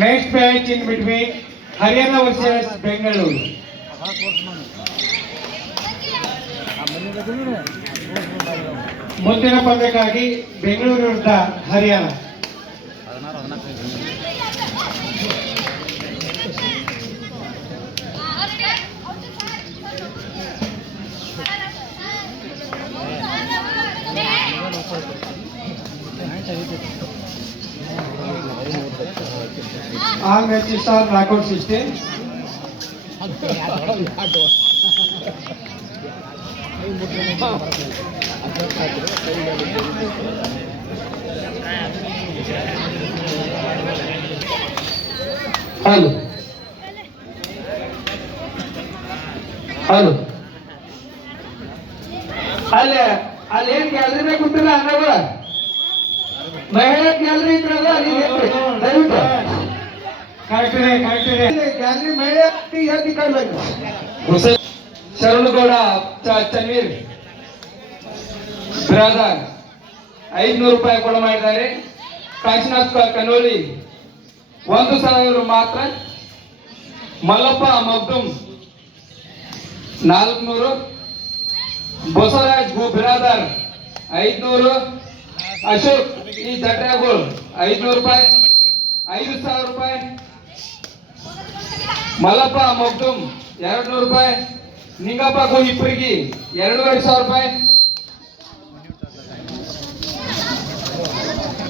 Next match in between Haryana versus Bengaluru ಮುಂದಿನ ಪಂದ್ಯಕ್ಕಾಗಿ ಬೆಂಗಳೂರು ವಿರುದ್ಧ Haryana All matches are system. Hello. Hello. ಅಲ್ಲಿ ಅಲ್ಲಿ ಏನ್ ಗ್ಯಾಲರಿನ ಕೂತಿಲ್ಲ ಅನ್ನವ ಮಹಿಳಾ ಗ್ಯಾಲರಿ ಇದ್ರಲ್ಲ, ಅಲ್ಲಿ ದಯವಿಟ್ಟು. ಶರಣಗೌಡ ಚನ್ವೀರ್. ಬ್ರಾದರ್ ಐದ್ನೂರು ರೂಪಾಯಿ ಕೊಡ ಮಾಡಿದ್ದಾರೆ ಕಾಶಿನಾಥ್ ಕನೋಲಿ ಒಂದು ಸಾವಿರ ಮಾತ್ರ. ಮಲ್ಲಪ್ಪ ಮಗ್ದುಮ್ ನಾಲ್ಕುನೂರು. ಬಸವರಾಜ್ ಗು ಬಿರಾದರ್ ಐದ್ನೂರು. ಅಶೋಕ್ ಈ ಜಟ್ರಾಗೋಳ್ ಐದ್ನೂರು ರೂಪಾಯಿ. ಐದು ಸಾವಿರ ರೂಪಾಯಿ. ಮಲ್ಲಪ್ಪ ಮಗ್ದುಮ್ ಎರಡು ನೂರು ರೂಪಾಯಿ. ನಿಂಗಪ್ಪ ಗು ಇಬ್ಬರಿಗೆ ಎರಡೂವರೆ ಸಾವಿರ ರೂಪಾಯಿ.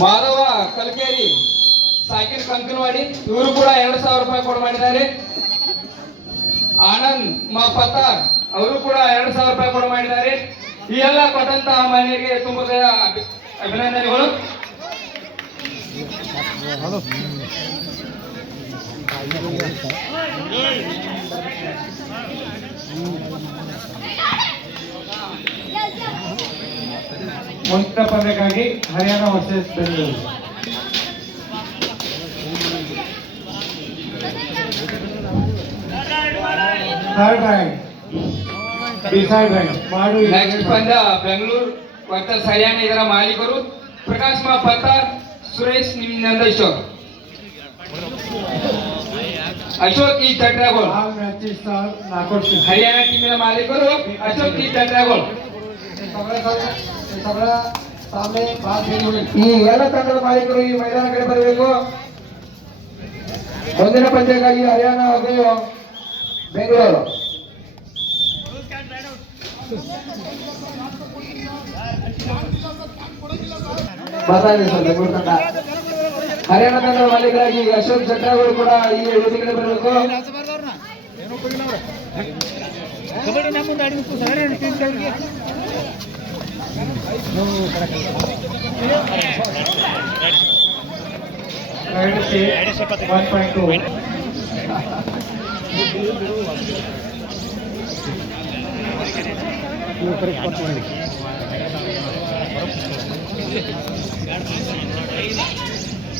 ಮಾಧವ ಕಲ್ಕೇರಿ ಸಾಕಿರ್ ಕಂಕನವಾಡಿ ಇವರು ಕೂಡ ಎರಡು ಸಾವಿರ ರೂಪಾಯಿ ಕೊಡ ಮಾಡಿದ್ದಾರೆ. ಆನಂದ್ ಮಾ ಅವರು ಕೂಡ ಎರಡು ಸಾವಿರ ರೂಪಾಯಿ ಕೊಡ ಮಾಡಿದ್ದಾರೆ. ಈ ಎಲ್ಲ ಕೊಟ್ಟಂತಹ ಮನೆಗೆ ತುಂಬ ಅಭಿ- ಅಭಿನಂದನೆಗಳು. ಮುಂದಿನ ಪಂದ್ಯಕ್ಕಾಗಿ Haryana versus Bengaluru third rank decide rank ಮಾಡು ನೆಕ್ಸ್ಟ್ ಪಂದ್ಯ ಬೆಂಗಳೂರು ವರ್ಸಸ್ ಹರಿಯಾಣ ಇದರ ಮಾಲೀಕರು. ಪ್ರಕಾಶ್ ಮಾ ಪತ್ತಾರ್ ಸುರೇಶ್ ನಿಮ್ ನಂದೇಶ್ವರ್ ಅಶೋಕ್ ಈ ಚಟ್ರಾಗೋಳ್ all matches are knockout system Haryana ಟೀಮಿನ ಮಾಲೀಕರು ಅಶೋಕ್ ಈ ಚಟ್ರಾಗೋಳ್ ಸಾಮನೆ ಬಾತ್ ಈ ಎಲ್ಲ ತಂಡದ ಮಾಲೀಕರು ಈ ಮೈದಾನ ಕಡೆ ಬರಬೇಕು ಮುಂದಿನ ಪಂದ್ಯಕ್ಕಾಗಿ ಹರಿಯಾಣ ಹಾಗೂ ಬೆಂಗಳೂರು ಬರ್ತಾರೆ ಸರ್ ಬೆಂಗಳೂರು ತಂಡ ಹರಿಯಾಣ ತಂಡದ ಮಾಲೀಕರಾಗಿ ಅಶೋಕ್ ಚಟ್ರಾಗಳು ಕೂಡ ಈ ವೇದಿಕೆ ಬರಬೇಕು. ಒನ್ ಪಾಯಿಂಟ್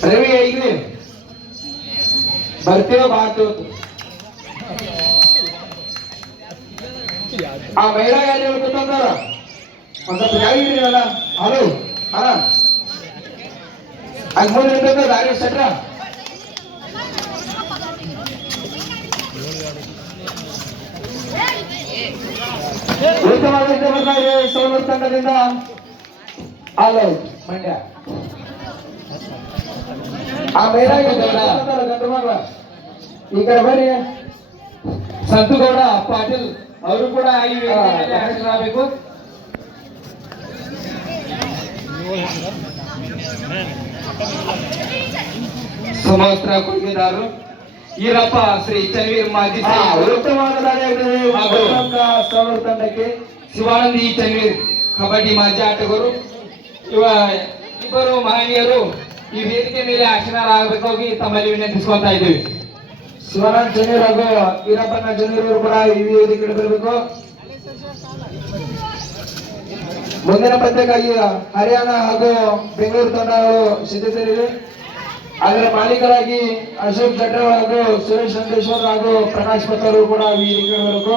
ರವಿ ಈಗ ಬರ್ತೇವೆ ಬಾತು ಆ ಮಹಿಳಾ ಗಾಡಿ ಕೂತಂತಾರ ಒಂದ್ ಸ್ವಲ್ಪ ಜಾಗ ಇದ್ದೀರಲ್ಲ ಹಲೋ ಹಾ ಅಲ್ಲಿ ಮುಂದೆ ಇರ್ಬೇಕು ದಾರಿ ಸಟ್ರ ಉತ್ತಮವಾದ ಬರ್ತಾ ಇದೆ ಸೋಲೂರು ತಂಡದಿಂದ ಆಲ್ ಔಟ್ ಮಂಡ್ಯ ಆ ಮೇಲಾಗಿ ಗಂಡು ಮಗಳ ಈ ಕಡೆ ಬರ್ರಿ ಸಂತುಗೌಡ ಪಾಟೀಲ್ ಅವರು ಕೂಡ ಈ ವೇದಿಕೆ ಮೇಲೆ ಹಾಜರಾಗಬೇಕು ಸಮವಸ್ತ್ರ ಕೊಡುಗೆದಾರರು. ಈರಪ್ಪ ಶ್ರೀ ಚನ್ವೀರ್ ಮಾಜಿ ಆ, ಸೈನಿಕರು. ಉತ್ತಮವಾದ ದಾಳಿಯಾಗಿದೆ ಹಾಗೂ ಸೋಲೂರು ತಂಡಕ್ಕೆ. ಶಿವಾನಂದಿ ಚನ್ವೀರ್ ಕಬಡ್ಡಿ ಮಾಜಿ ಆಟಗಾರರು. ಇವ ಇಬ್ಬರು ಮಹನೀಯರು. ಈ ವೇದಿಕೆ ಮೇಲೆ ಆಸನರಾಗಬೇಕಾಗಿ ತಮ್ಮಲ್ಲಿ ವಿನಂತಿಸ್ಕೊಳ್ತಾ ಇದ್ದೀವಿ. ಶಿವನಾಥ್ ಜನೀರ್ ಹಾಗೂ ವೀರಪ್ಪನ ಜನೀರ್ ಕೂಡ ಈ ವೇದಿಕೆ ಬರಬೇಕು. ಮುಂದಿನ ಪಂದ್ಯಕ್ಕಾಗಿ ಹರಿಯಾಣ ಹಾಗೂ ಬೆಂಗಳೂರು ತಂಡಗಳು ಸಿದ್ಧತೆಯಲ್ಲಿವೆ ಅದರ ಮಾಲೀಕರಾಗಿ ಅಶೋಕ್ ಜಟ್ರ ಹಾಗೂ ಸುರೇಶ್ ನಂದೇಶ್ವರ್ ಹಾಗೂ ಪ್ರಕಾಶ್ ಭಟ್ ಕೂಡ ಈ ವೇದಿಕೆ ಬರಬೇಕು.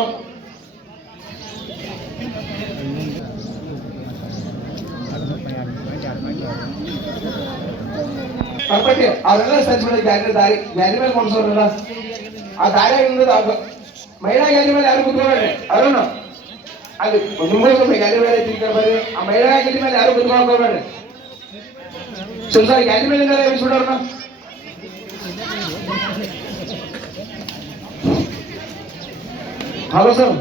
ಪರ್ಪಟ್ಟಿ ಅವೆಲ್ಲ ಸಂಚ್ ಮಾಡಿ ಗ್ಯಾರಿ ದಾರಿ ಗ್ಯಾರಿ ಮೇಲೆ ಕೊಡ್ಸೋರಲ್ಲ ಆ ದಾರಿ ಹಿಂಗದ ಮಹಿಳಾ ಗ್ಯಾರಿ ಮೇಲೆ ಯಾರು ಕುತ್ಕೊಳ್ಬೇಡ್ರಿ ಅರುಣ್ ಅದು ನಿಮ್ಗೆ ಗ್ಯಾರಿ ಮೇಲೆ ತಿಳ್ಕೊಂಡು ಬರ್ರಿ ಆ ಮಹಿಳಾ ಗ್ಯಾರಿ ಮೇಲೆ ಯಾರು ಕುತ್ಕೊಳಕ್ ಹೋಗ್ಬೇಡ್ರಿ ಸ್ವಲ್ಪ ಗ್ಯಾರಿ ಮೇಲೆ ಎಬ್ಬಿಸ್ಬಿಡೋರ್ನ ಹಲೋ ಸರ್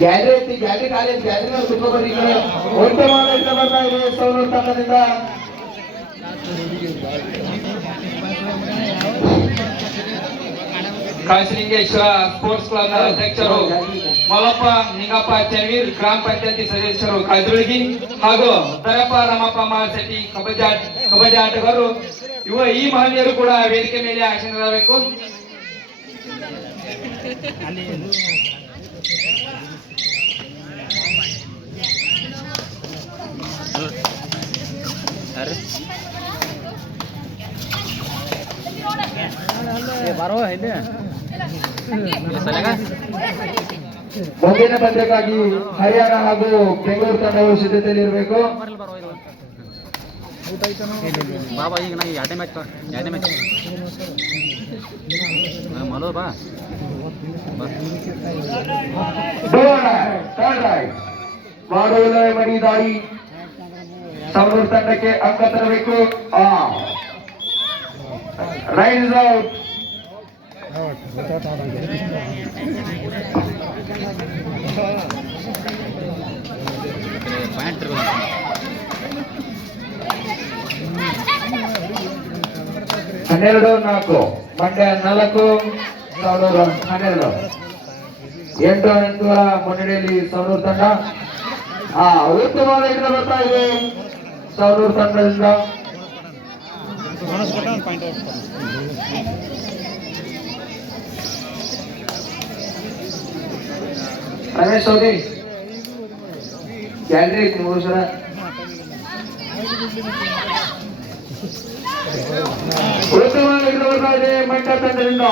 ಗ್ಯಾಲರಿ ಐತಿ ಗ್ಯಾಲರಿ ಖಾಲಿ ಐತಿ ಗ್ಯಾಲರಿ ಮೇಲೆ ಕುತ್ಕೊಬರ್ರಿ ಈ ಕಡೆ ಉತ್ತಮವಾದ ಇಷ್ಟ ಬರ್ತಾ ಇದೆ ಸೌಲಭ್ಯ ತಂಡದಿಂದ. ಕಾಶಲಿಂಗೇಶ್ವರ ಸ್ಪೋರ್ಟ್ಸ್ ಕ್ಲಬ್ ಅಧ್ಯಕ್ಷರು ಮಲಪ್ಪ, ನಿಂಗಪ್ಪ ಚನ್ವೀರ್ ಗ್ರಾಮ ಪಂಚಾಯತಿ ಸದಸ್ಯರು ಕಲ್ದುಳಿಗಿ ಹಾಗೂ ತರಪ್ಪ ರಾಮಪ್ಪ ಮಹಾಶೆಟ್ಟಿ ಕಬಡ್ಡಿ ಕಬಡ್ಡಿ ಇವ ಈ ಮಹನೀಯರು ಕೂಡ ವೇದಿಕೆ ಮೇಲೆ ಆಸೀನರಾಗಬೇಕು. ಮುಂದಿನ ಪಂದ್ಯಕ್ಕಾಗಿ ಹರಿಯಾಣ ಹಾಗೂ ಬೆಂಗಳೂರು ತಂಡವು ಸಿದ್ಧತೆಯಲ್ಲಿ ಇರಬೇಕು. ಬಾಬಾ ಈಗ ನಾ ಎರಡನೇ ಮ್ಯಾಚ್ ಎರಡನೇ ಮ್ಯಾಚ್ ಮಲೋ ಬಾ. ಬಾ ಮಾಡುವುದೇ ಮಡಿ ದಾಳಿ ಸೌಲೂರು ತಂಡಕ್ಕೆ ಅಂಕ ತರಬೇಕು. ರೈಸ್ ಔಟ್. ಹನ್ನೆರಡು ನಾಲ್ಕು. ಮಂಡ್ಯ ನಾಲ್ಕು. ಸಾವಿರದ ಹನ್ನೆರಡು. ಎಂಟು ಎಂಟುಗಳ ಮುನ್ನಡೆಯಲ್ಲಿ ಸೌರೂರು ತಂಡ. ಆ, ಉತ್ತಮವಾದ ಹಿಡಿತ ಬರ್ತಾ ಇದೆ ಸೌರೂರು ತಂಡದಿಂದ. ರಮೇಶ್ ಸೌದಿ. ಗ್ಯಾಲರಿ ಐತಿ ಮೂರು ಉತ್ತಮವಾದ ಹಿಡಿತ ಬರ್ತಾ ಇದೆ ಮಂಡ್ಯ ತಂಡದಿಂದ.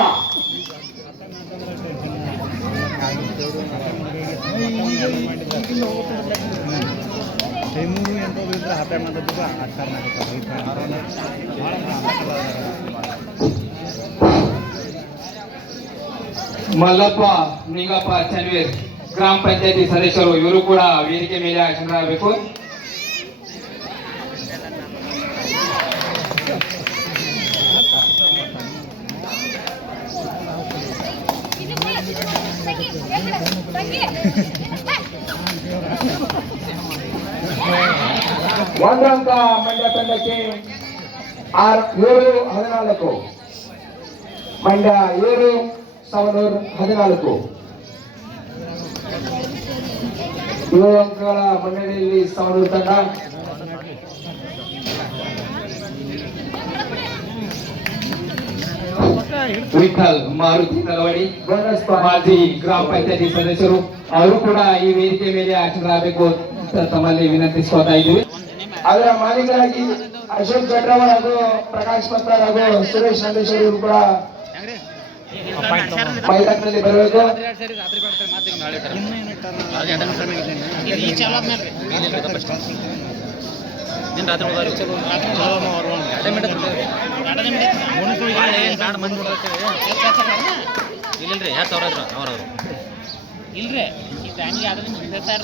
ಮಲ್ಲಪ್ಪ ನಿಂಗಪ್ಪ ಚನ್ವೀರ್ ಗ್ರಾಮ ಪಂಚಾಯತಿ ಸದಸ್ಯರು ಇವರು ಕೂಡ ವೇದಿಕೆ ಮೇಲೆ ಆಸೀನರಾಗಬೇಕು ಒಂದು ಅಂಕ ಮಂಡ್ಯ ತಂಡಕ್ಕೆ ಆರ್ ಏಳು ಹದಿನಾಲ್ಕು. ಮಂಡ್ಯ ಏಳು ಸಾವಿರದ ಹದಿನಾಲ್ಕು. ಏಳು ಅಂಕಗಳ ಮುನ್ನಡೆಯಲ್ಲಿ ಸಾವಿರ ತಂಡ. ವಿಠಲ್ ಮಾರುತಿ ತಲವಾಡಿ ಮಾಜಿ ಗ್ರಾಮ ಪಂಚಾಯತಿ ಸದಸ್ಯರು ಅವರು ಕೂಡ ಈ ವೇದಿಕೆ ಮೇಲೆ ಆಸೀನರಾಗಬೇಕು ಅಂತ ತಮ್ಮಲ್ಲಿ ವಿನಂತಿಸ್ಕೊತಾ ಇದ್ದೀವಿ. ಅದರ ಮಾಲೀಕರಾಗಿ ಅಶೋಕ್ ಜಟ್ರವಾಳ್ ಹಾಗೂ ಪ್ರಕಾಶ್ ಪತ್ರ ಹಾಗೂ ಸುರೇಶ್ ನಂದೇಶ್ವರಿ ಇವರು ಕೂಡ ಮೈದಾನದಲ್ಲಿ ಬರಬೇಕು. ನಿನ್ನ ಯಾರು ಸಾವಿರ ಅವ್ರವ್ರು ಇಲ್ರಿ ಈ ಟೈಮಿಗೆ ಆದ್ರೆ ನಿಮ್ಗೆ ಸಾವಿರ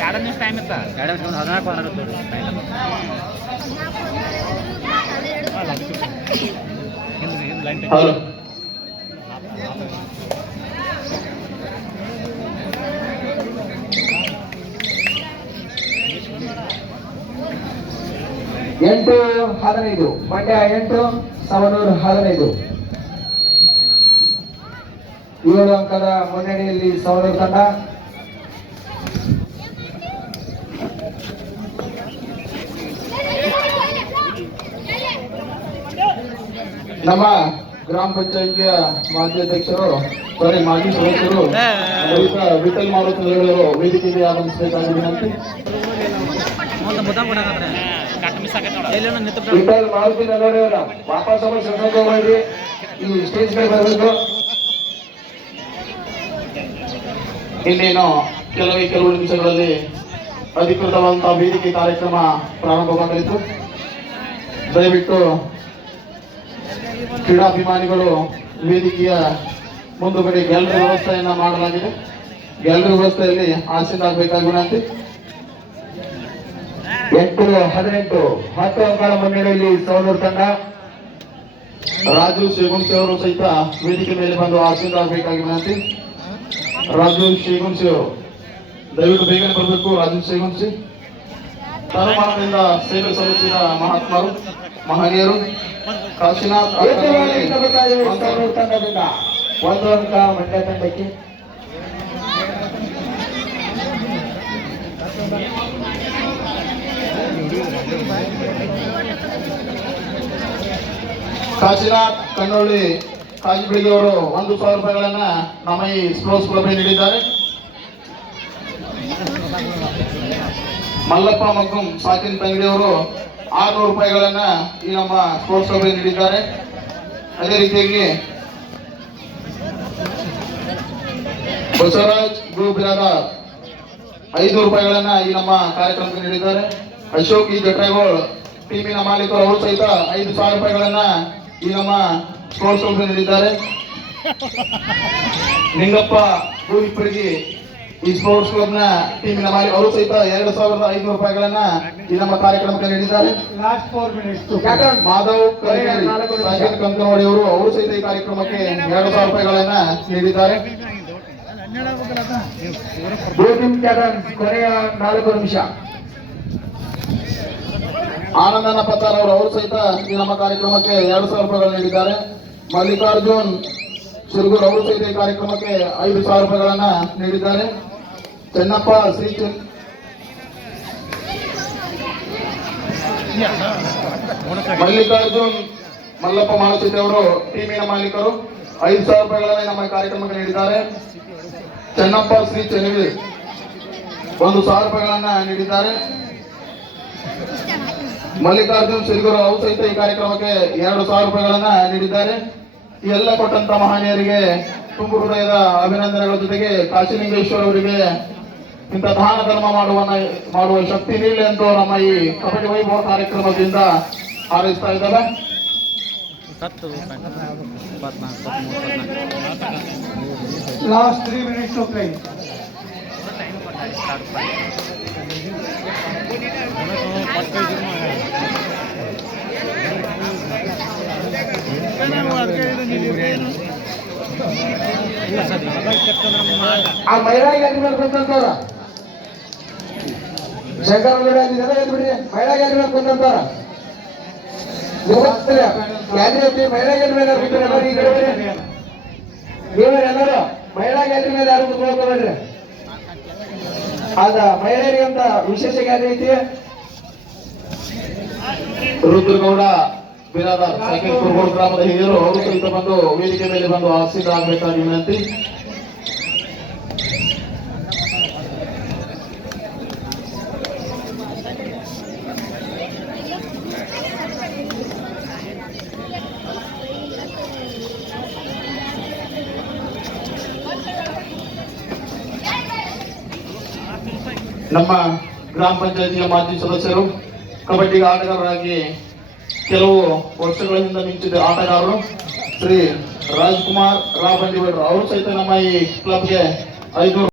ಎರಡು ನಿಮಿಷ ಟೈಮ್ ಇತ್ತ ಎರಡು ನಿಮಿಷ ಒಂದು ಹದಿನಾಲ್ಕು ಹದಿನಾರು ಹಲೋ ಎಂಟು ಹದಿನೈದು. ಮಂಡ್ಯ ಎಂಟು ಸವನೂರು ಹದಿನೈದು. ಏಳು ಅಂಕದ ಮುನ್ನಡೆಯಲ್ಲಿ ಸವನೂರು ತಂಡ. ನಮ್ಮ ಗ್ರಾಮ ಪಂಚಾಯಿತಿಯ ಮಾಜಿ ಅಧ್ಯಕ್ಷರು, ಸಾರಿ, ಮಾಜಿ ಸದಸ್ಯರು ವಿಠಲ್ ಮಾರುತಿ ಅವರು ವೇದಿಕೆಗೆ ಆಗಮಿಸಬೇಕಾದ ವಿನಂತಿ. ವಾಪಸ್ ಅವರು ಸಣ್ಣ ಹೋಗ್ರಿ ಈ ಸ್ಟೇಜ್ ಮೇಲೆ ಬರಬೇಕು ಇನ್ನೇನು ಕೆಲವೇ ಕೆಲವು ನಿಮಿಷಗಳಲ್ಲಿ ಅಧಿಕೃತವಾದಂತಹ ವೇದಿಕೆ ಕಾರ್ಯಕ್ರಮ ಪ್ರಾರಂಭವಾಗಲಿದ್ದು ದಯವಿಟ್ಟು ಕ್ರೀಡಾಭಿಮಾನಿಗಳು ವೇದಿಕೆಯ ಮುಂದುಗಡೆ ಗ್ಯಾಲರಿ ವ್ಯವಸ್ಥೆಯನ್ನ ಮಾಡಲಾಗಿದೆ. ಗ್ಯಾಲರಿ ವ್ಯವಸ್ಥೆಯಲ್ಲಿ ಆಸೀನಾಗಬೇಕಾಗಿ ವಿನಂತಿ. ಎಂಟು ಹದಿನೆಂಟು ಹತ್ತು ಅಂಕಗಳ ಮುನ್ನಡೆಯಲ್ಲಿ ಸವನೂರು ತಂಡ ರಾಜು ಶ್ರೀಗುಂಸಿ ಅವರು ಸಹಿತ ವೇದಿಕೆ ಮೇಲೆ ಬಂದು ಆಸೀನಾಗಬೇಕಾಗಿ ವಿನಂತಿ ರಾಜು ಶ್ರೀಗುಂಸಿ ಅವರು ದಯವಿಟ್ಟು ಬೇಗನೆ ಬರಬೇಕು ರಾಜು ಶ್ರೀಗುಂಸಿ ತನುಮಾನದಿಂದ ಸೇವೆ ಸಲ್ಲಿಸಿದ ಮಹಾತ್ಮರು ಮಹನೀಯರು ಕಾಶಿನಾಥ್ ತಂಡದಿಂದ ಒಂದು ಅಂಕ ಮಂಡ್ಯ ತಂಡಕ್ಕೆ ಕಾಶಿನಾಥ್ ಕನ್ನೊಳ್ಳಿ ಕಾಜಿಬೆಳಿಗೆ ಅವರು ಒಂದು ಸಾವಿರ ರೂಪಾಯಿಗಳನ್ನ ನಮ್ಮ ಈ ಸ್ಪೋರ್ಟ್ಸ್ ಕ್ಲಬ್ಗೆ ನೀಡಿದ್ದಾರೆ. ಮಲ್ಲಪ್ಪ ಮಗ್ಗುಂ ಸಾಕಿನ್ ತಂಗಡಿಯವರು ಆರ್ನೂರು ರೂಪಾಯಿಗಳನ್ನ ಈ ನಮ್ಮ ಸ್ಪೋರ್ಟ್ಸ್ ಕ್ಲಬ್ಗೆ ನೀಡಿದ್ದಾರೆ. ಅದೇ ರೀತಿಯಾಗಿ ಬಸವರಾಜ್ ಗುರು ಬಿರಾದಾರ್ ಐದು ರೂಪಾಯಿಗಳನ್ನ ಈ ನಮ್ಮ ಕಾರ್ಯಕ್ರಮಕ್ಕೆ ನೀಡಿದ್ದಾರೆ. ಅಶೋಕ್ ಈ ಘಟನೆಗಳು ಟೀಮಿನ ಮಾಲೀಕರು ಅವರು ಸಹಿತ ಐದು ಸಾವಿರ ರೂಪಾಯಿಗಳನ್ನ ಈ ನಮ್ಮ ಸ್ಪೋರ್ಟ್ಸ್ ಹೌಸ್ ನೀಡಿದ್ದಾರೆ ನಿಂಗಪ್ಪ ಭೂವಿಪರಿಗೆ ಈ ಸ್ಪೋರ್ಟ್ಸ್ ಕ್ಲಬ್ನ ಟೀಮಿನ ಮಾಲೀಕ ಅವರು ಸಹಿತ ಎರಡು ಸಾವಿರದ ಐನೂರು ರೂಪಾಯಿಗಳನ್ನ ಈ ನಮ್ಮ ಕಾರ್ಯಕ್ರಮಕ್ಕೆ ನೀಡಿದ್ದಾರೆ. ಮಾಧವ್ ಸಾಗರ್ ಕಂಕನವಾಡಿ ಅವರು ಅವರು ಸಹಿತ ಈ ಕಾರ್ಯಕ್ರಮಕ್ಕೆ ಎರಡು ಸಾವಿರ ರೂಪಾಯಿಗಳನ್ನ ನೀಡಿದ್ದಾರೆ. ಕೊರೆಯ ಕೊನೆಯ ನಾಲ್ಕು ನಿಮಿಷ. ಆನಂದನ ಪತ್ತಾರ್ ಅವರು ಅವರು ಸಹಿತ ಈ ನಮ್ಮ ಕಾರ್ಯಕ್ರಮಕ್ಕೆ ಎರಡು ಸಾವಿರ ರೂಪಾಯಿಗಳನ್ನು ನೀಡಿದ್ದಾರೆ. ಮಲ್ಲಿಕಾರ್ಜುನ್ ಶಿರ್ಗೂರ್ ಅವರು ಸಹಿತ ಈ ಕಾರ್ಯಕ್ರಮಕ್ಕೆ ಐದು ಸಾವಿರ ರೂಪಾಯಿಗಳನ್ನ ನೀಡಿದ್ದಾರೆ. ಚೆನ್ನಪ್ಪ, ಶ್ರೀ ಮಲ್ಲಿಕಾರ್ಜುನ್ ಮಲ್ಲಪ್ಪ ಮಾಲಶೆಟ್ಟಿ ಅವರು, ಟೀಮಿನ ಮಾಲೀಕರು, ಐದು ಸಾವಿರ ರೂಪಾಯಿಗಳನ್ನ ನಮ್ಮ ಕಾರ್ಯಕ್ರಮಕ್ಕೆ ನೀಡಿದ್ದಾರೆ. ಚೆನ್ನಪ್ಪ, ಶ್ರೀ ಚೆನ್ನವೀರ್, ಒಂದು ಸಾವಿರ ರೂಪಾಯಿಗಳನ್ನ ನೀಡಿದ್ದಾರೆ. ಮಲ್ಲಿಕಾರ್ಜುನ್ ಸಿರಿಗುರು ಅವರು ಸಹಿತ ಈ ಕಾರ್ಯಕ್ರಮಕ್ಕೆ ಎರಡು ಸಾವಿರ ರೂಪಾಯಿಗಳನ್ನ ನೀಡಿದ್ದಾರೆ. ಈ ಎಲ್ಲ ಕೊಟ್ಟಂತ ಮಹನೀಯರಿಗೆ ತುಂಬು ಹೃದಯದ ಅಭಿನಂದನೆಗಳ ಜೊತೆಗೆ ಕಾಶಿಲಿಂಗೇಶ್ವರ ಅವರಿಗೆ ಇಂಥ ದಾನ ಧರ್ಮ ಮಾಡುವ ಮಾಡುವ ಶಕ್ತಿ ನೀಡಲಿ ಎಂದು ನಮ್ಮ ಈ ಕಪಟಿ ವೈಭವ ಕಾರ್ಯಕ್ರಮದಿಂದ ಹಾರೈಸ್ತಾ ಇದ್ದಾರೆ ಲಾಸ್ಟ್ ತ್ರೀ ಮಿನಿಟ್ಸ್ ಟು ಆ ಮಹಿಳಾ ಗ್ಯಾರಿ ಮೇಲೆ ಕುಂತಂತವ್ರ ಶಂಕರ ಬಿಡ್ರಿ ಎದ್ಬಿಡಿ ಮಹಿಳಾ ಗ್ಯಾರಿ ಮೇಲೆ ಕುಂತಂತವ್ರ ಗ್ಯಾರಿ ಐತಿ ಮಹಿಳಾ ಗ್ಯಾರಿ ಮೇಲೆ ಯಾರು ಕೂತ್ರೆ ಬರ್ರಿ ಈ ಕಡೆ ಬರ್ರಿ ನೀವೇ ಎಲ್ಲರೂ ಮಹಿಳಾ ಗ್ಯಾರಿ ಮೇಲೆ ಯಾರು ಕುತ್ಕೊಳ್ಬೇಡ್ರಿ ಅದ ಮಹಿಳೆಯರಿಗೆ ಅಂತ ವಿಶೇಷ ಗ್ಯಾದ್ರಿ ಐತಿ. ರುದ್ರಗೌಡ ಬಿರಾದ ಸೈಕಲ್ ಕುರುಗೋಡು ಗ್ರಾಮದ ಹಿರಿಯರು ಅವರು ಅಂತ ಬಂದು ವೇದಿಕೆ ಮೇಲೆ ಬಂದು ಆಗಬೇಕಾಗಿ ವಿನಂತಿ? ನಮ್ಮ ಗ್ರಾಮ ಪಂಚಾಯತಿಯ ಮಾಜಿ ಸದಸ್ಯರು, ಕಬಡ್ಡಿ ಆಟಗಾರರಾಗಿ ಕೆಲವು ವರ್ಷಗಳಿಂದ ನಿಂತಿದ್ದ ಆಟಗಾರರು. ಶ್ರೀ ರಾಜ್ಕುಮಾರ್ ರಾವ್ ಬಂಡಿಗೌಡರು ಅವರು ಸಹಿತ ನಮ್ಮ ಈ ಕ್ಲಬ್ಗೆ ಐದು